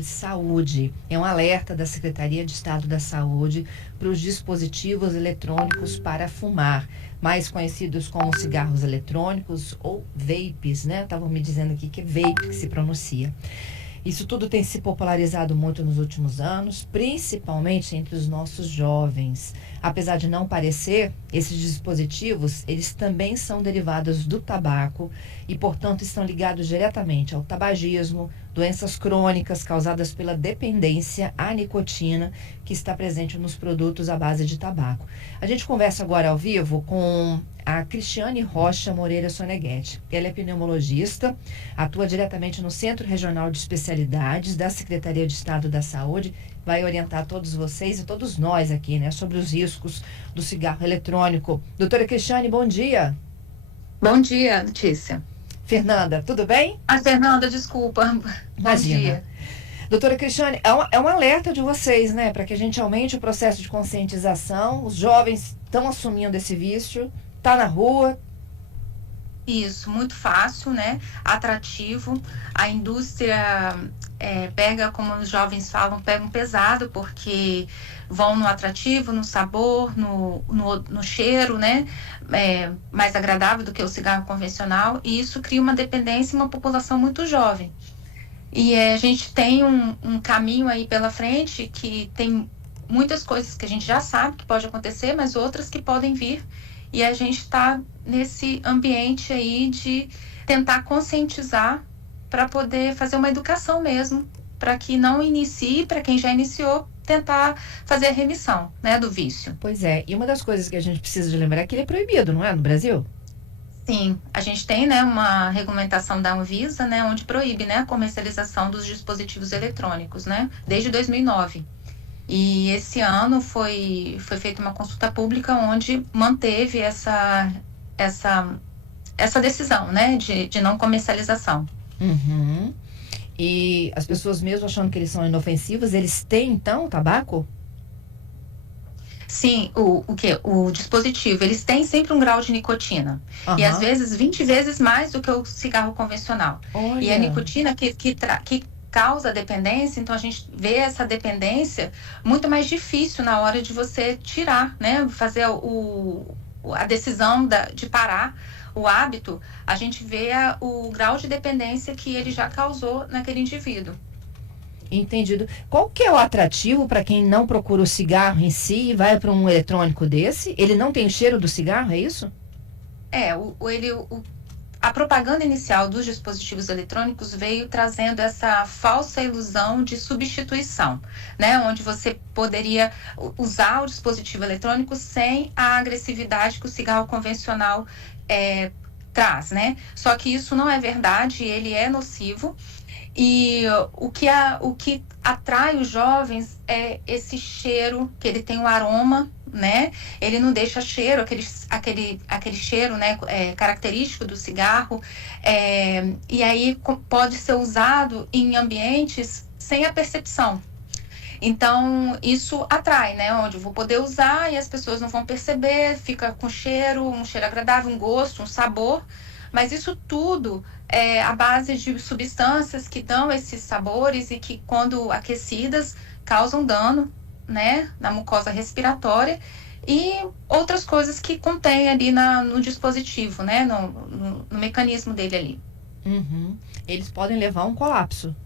sobre saúde. É um alerta da Secretaria de Estado da Saúde para os dispositivos eletrônicos para fumar, mais conhecidos como cigarros eletrônicos ou vapes, né? Estavam me dizendo aqui que é vape que se pronuncia. Isso tudo tem se popularizado muito nos últimos anos, principalmente entre os nossos jovens. Apesar de não parecer, esses dispositivos, eles também são derivados do tabaco e, portanto, estão ligados diretamente ao tabagismo, doenças crônicas causadas pela dependência à nicotina que está presente nos produtos à base de tabaco. A gente conversa agora ao vivo com a Cristiane Rocha Moreira Soneghetti. Ela é pneumologista, atua diretamente no Centro Regional de Especialidades da Secretaria de Estado da Saúde, vai orientar todos vocês e todos nós aqui, né, sobre os riscos do cigarro eletrônico. Doutora Cristiane, bom dia. Bom dia, Letícia. Fernanda, tudo bem? Fernanda, desculpa. Imagina. Bom dia. Doutora Cristiane, é um alerta de vocês, né, para que a gente aumente o processo de conscientização. Os jovens estão assumindo esse vício, tá na rua. Isso, muito fácil, né? Atrativo. A indústria pega, como os jovens falam, pega um pesado, porque vão no atrativo, no sabor, no cheiro, né? Mais agradável do que o cigarro convencional. E isso cria uma dependência em uma população muito jovem. E a gente tem um caminho aí pela frente que tem muitas coisas que a gente já sabe que pode acontecer, mas outras que podem vir. E a gente está nesse ambiente aí de tentar conscientizar para poder fazer uma educação mesmo, para que não inicie, para quem já iniciou, tentar fazer a remissão, né, do vício. Pois é, e uma das coisas que a gente precisa de lembrar é que ele é proibido, não é, no Brasil? Sim, a gente tem, né, uma regulamentação da Anvisa, né, onde proíbe, né, a comercialização dos dispositivos eletrônicos, né, desde 2009. E esse ano foi feita uma consulta pública onde manteve essa decisão, né, de não comercialização. Uhum. E as pessoas mesmo achando que eles são inofensivos, eles têm, então, tabaco? Sim, o dispositivo, eles têm sempre um grau de nicotina. Uhum. E às vezes 20 vezes mais do que o cigarro convencional. Olha. E a nicotina que causa dependência, então a gente vê essa dependência muito mais difícil na hora de você tirar, né? Fazer a decisão de parar o hábito, a gente vê o grau de dependência que ele já causou naquele indivíduo. Entendido. Qual que é o atrativo para quem não procura o cigarro em si e vai para um eletrônico desse? Ele não tem cheiro do cigarro, é isso? A propaganda inicial dos dispositivos eletrônicos veio trazendo essa falsa ilusão de substituição, né? Onde você poderia usar o dispositivo eletrônico sem a agressividade que o cigarro convencional traz, né? Só que isso não é verdade, ele é nocivo. E o que atrai os jovens é esse cheiro, que ele tem um aroma, né? Ele não deixa cheiro, aquele cheiro, né, característico do cigarro, e aí pode ser usado em ambientes sem a percepção. Então, isso atrai, né? Onde eu vou poder usar e as pessoas não vão perceber, fica com cheiro, um cheiro agradável, um gosto, um sabor, mas isso tudo é a base de substâncias que dão esses sabores e que, quando aquecidas, causam dano, né, na mucosa respiratória e outras coisas que contém ali no dispositivo, né, no mecanismo dele ali. Uhum. Eles podem levar a um colapso.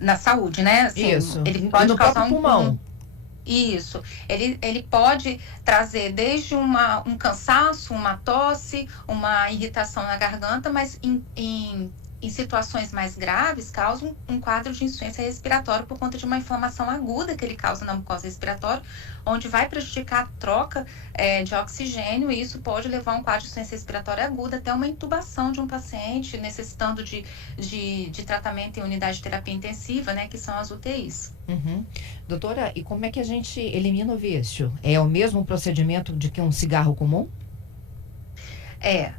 Na saúde, né? Assim, isso. Ele pode no causar próprio pulmão. Isso. Ele pode trazer desde um cansaço, uma tosse, uma irritação na garganta, mas em situações mais graves, causa um quadro de insuficiência respiratória por conta de uma inflamação aguda que ele causa na mucosa respiratória, onde vai prejudicar a troca de oxigênio, e isso pode levar a um quadro de insuficiência respiratória aguda, até uma intubação de um paciente necessitando de tratamento em unidade de terapia intensiva, né, que são as UTIs. Uhum. Doutora, e como é que a gente elimina o vício? É o mesmo procedimento de que um cigarro comum? É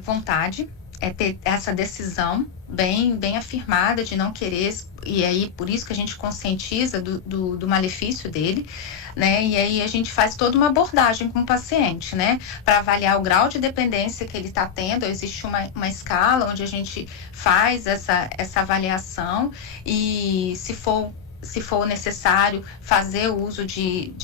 vontade, é ter essa decisão bem afirmada de não querer, e aí por isso que a gente conscientiza do malefício dele, né? E aí a gente faz toda uma abordagem com o paciente, né? Para avaliar o grau de dependência que ele está tendo. Existe uma escala onde a gente faz essa avaliação e se for necessário, fazer o uso de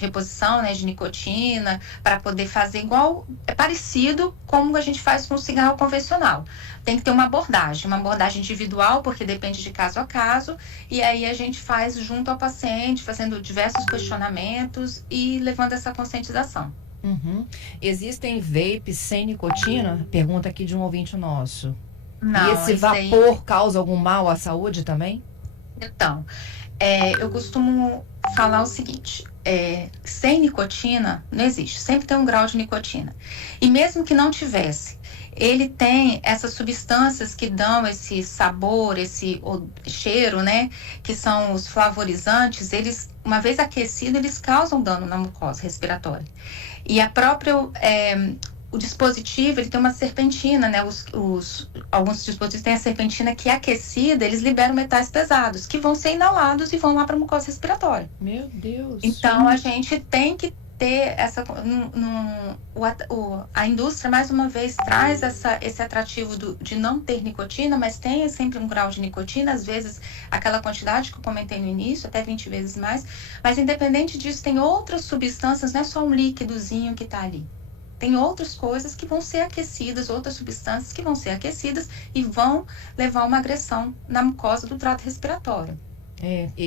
reposição, né, de nicotina, para poder fazer igual, é parecido como a gente faz com o cigarro convencional. Tem que ter uma abordagem individual, porque depende de caso a caso, e aí a gente faz junto ao paciente, fazendo diversos questionamentos e levando essa conscientização. Uhum. Existem vapes sem nicotina? Pergunta aqui de um ouvinte nosso. Não, e esse vapor causa algum mal à saúde também? Então, eu costumo falar o seguinte, sem nicotina não existe, sempre tem um grau de nicotina. E mesmo que não tivesse, ele tem essas substâncias que dão esse sabor, esse cheiro, né? Que são os flavorizantes, eles, uma vez aquecidos, eles causam dano na mucosa respiratória. E a própria... o dispositivo, ele tem uma serpentina, né? Alguns dispositivos têm a serpentina que é aquecida, eles liberam metais pesados, que vão ser inalados e vão lá para a mucosa respiratória. Meu Deus! Então, a gente tem que ter essa... a indústria, mais uma vez, traz esse atrativo de não ter nicotina, mas tem sempre um grau de nicotina, às vezes aquela quantidade que eu comentei no início, até 20 vezes mais, mas independente disso, tem outras substâncias, não é só um líquidozinho que está ali. Tem outras coisas que vão ser aquecidas, outras substâncias que vão ser aquecidas e vão levar uma agressão na mucosa do trato respiratório.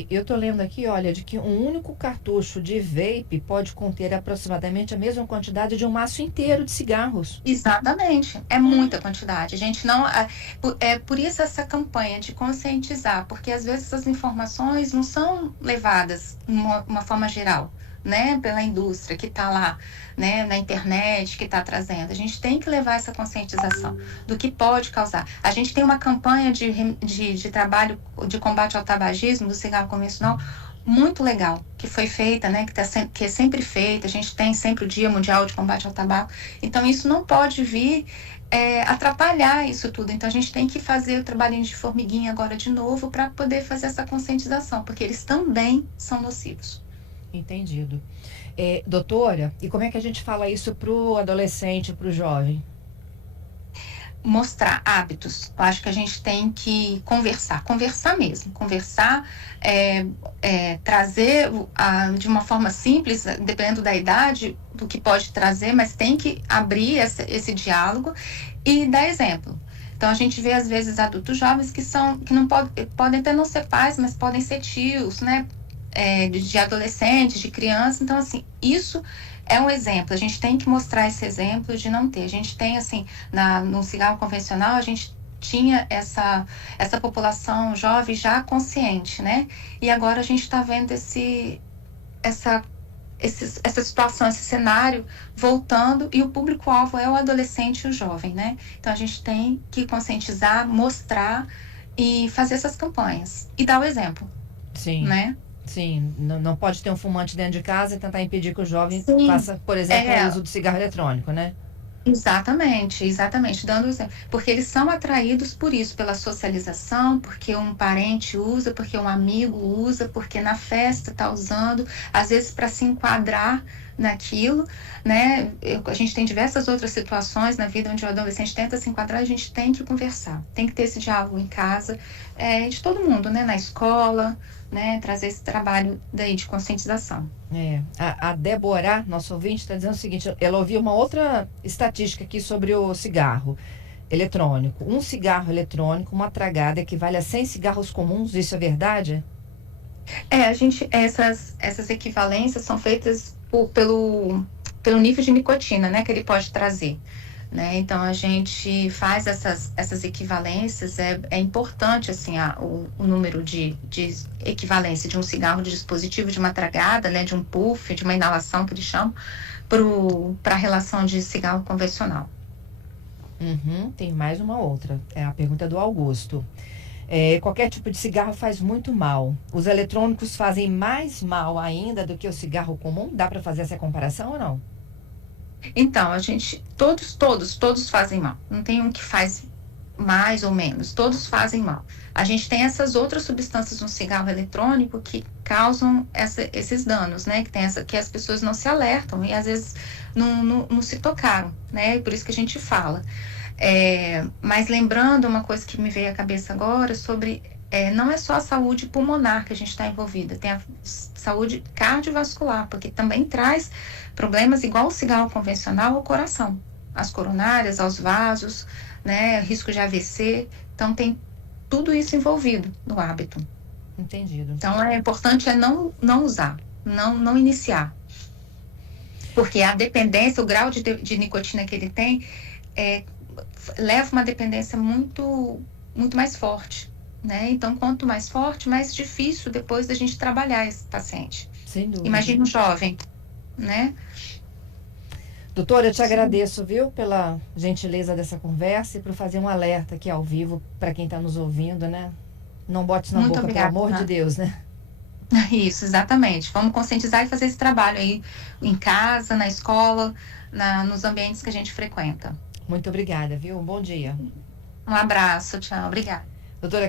Eu tô lendo aqui, olha, de que um único cartucho de vape pode conter aproximadamente a mesma quantidade de um maço inteiro de cigarros. Exatamente, é muita quantidade. A gente não... por isso essa campanha de conscientizar, porque às vezes essas informações não são levadas de uma forma geral, né, pela indústria que está lá, né, na internet, que está trazendo. A gente tem que levar essa conscientização do que pode causar. A gente tem uma campanha de trabalho de combate ao tabagismo do cigarro convencional muito legal, que foi feita, né, que é sempre feita. A gente tem sempre o Dia Mundial de Combate ao Tabaco. Então, isso não pode vir atrapalhar isso tudo. Então, a gente tem que fazer o trabalhinho de formiguinha agora de novo para poder fazer essa conscientização, porque eles também são nocivos. Entendido. Doutora, e como é que a gente fala isso para o adolescente, para o jovem? Mostrar hábitos. Eu acho que a gente tem que conversar mesmo, trazer de uma forma simples, dependendo da idade, do que pode trazer, mas tem que abrir esse diálogo e dar exemplo. Então, a gente vê, às vezes, adultos jovens que não podem até não ser pais, mas podem ser tios, né? De adolescentes, de crianças. Então, assim, isso é um exemplo. A gente tem que mostrar esse exemplo de não ter. A gente tem, assim, no cigarro convencional, a gente tinha essa população jovem já consciente, né? E agora a gente está vendo essa situação, esse cenário voltando, e o público-alvo é o adolescente e o jovem, né? Então, a gente tem que conscientizar, mostrar e fazer essas campanhas. E dar o exemplo. Sim. Né? Sim, não pode ter um fumante dentro de casa e tentar impedir que o jovem faça, por exemplo, o uso do cigarro eletrônico, né? Exatamente, dando exemplo. Porque eles são atraídos por isso, pela socialização, porque um parente usa, porque um amigo usa, porque na festa está usando, às vezes para se enquadrar naquilo, né? A gente tem diversas outras situações na vida onde o adolescente tenta se enquadrar. A gente tem que conversar, tem que ter esse diálogo em casa, de todo mundo, né? Na escola, né? Trazer esse trabalho daí de conscientização. A Débora, nosso ouvinte, está dizendo o seguinte: ela ouviu uma outra estatística aqui sobre o cigarro eletrônico. Um cigarro eletrônico, uma tragada, equivale a 100 cigarros comuns. Isso é verdade? Essas equivalências são feitas pelo nível de nicotina, né, que ele pode trazer. Né? Então, a gente faz essas equivalências. É importante, assim, o número de equivalência de um cigarro de dispositivo, de uma tragada, né, de um puff, de uma inalação, que eles chamam, para a relação de cigarro convencional. Tem mais uma outra. É a pergunta do Augusto. Qualquer tipo de cigarro faz muito mal. Os eletrônicos fazem mais mal ainda do que o cigarro comum? Dá para fazer essa comparação ou não? Então, todos fazem mal. Não tem um que faz mais ou menos, todos fazem mal. A gente tem essas outras substâncias no cigarro eletrônico que causam esses danos, né? Que as pessoas não se alertam e às vezes não se tocaram, né? Por isso que a gente fala. Mas lembrando uma coisa que me veio à cabeça agora sobre não é só a saúde pulmonar que a gente está envolvida, tem a saúde cardiovascular, porque também traz problemas igual o cigarro convencional ao coração, às coronárias, aos vasos, né, risco de AVC. Então tem tudo isso envolvido no hábito. Entendido. Então é importante não usar, não iniciar. Porque a dependência, o grau de nicotina que ele tem, leva uma dependência muito, muito mais forte. Né? Então, quanto mais forte, mais difícil depois da gente trabalhar esse paciente. Sem dúvida. Imagina um jovem, né? Doutora, eu te agradeço, viu, pela gentileza dessa conversa e por fazer um alerta aqui ao vivo para quem está nos ouvindo, né? Não bote na Muito boca, obrigada, pelo amor de Deus, né? Isso, exatamente. Vamos conscientizar e fazer esse trabalho aí em casa, na escola, nos ambientes que a gente frequenta. Muito obrigada, viu? Um bom dia. Um abraço, tchau, obrigada. Doutora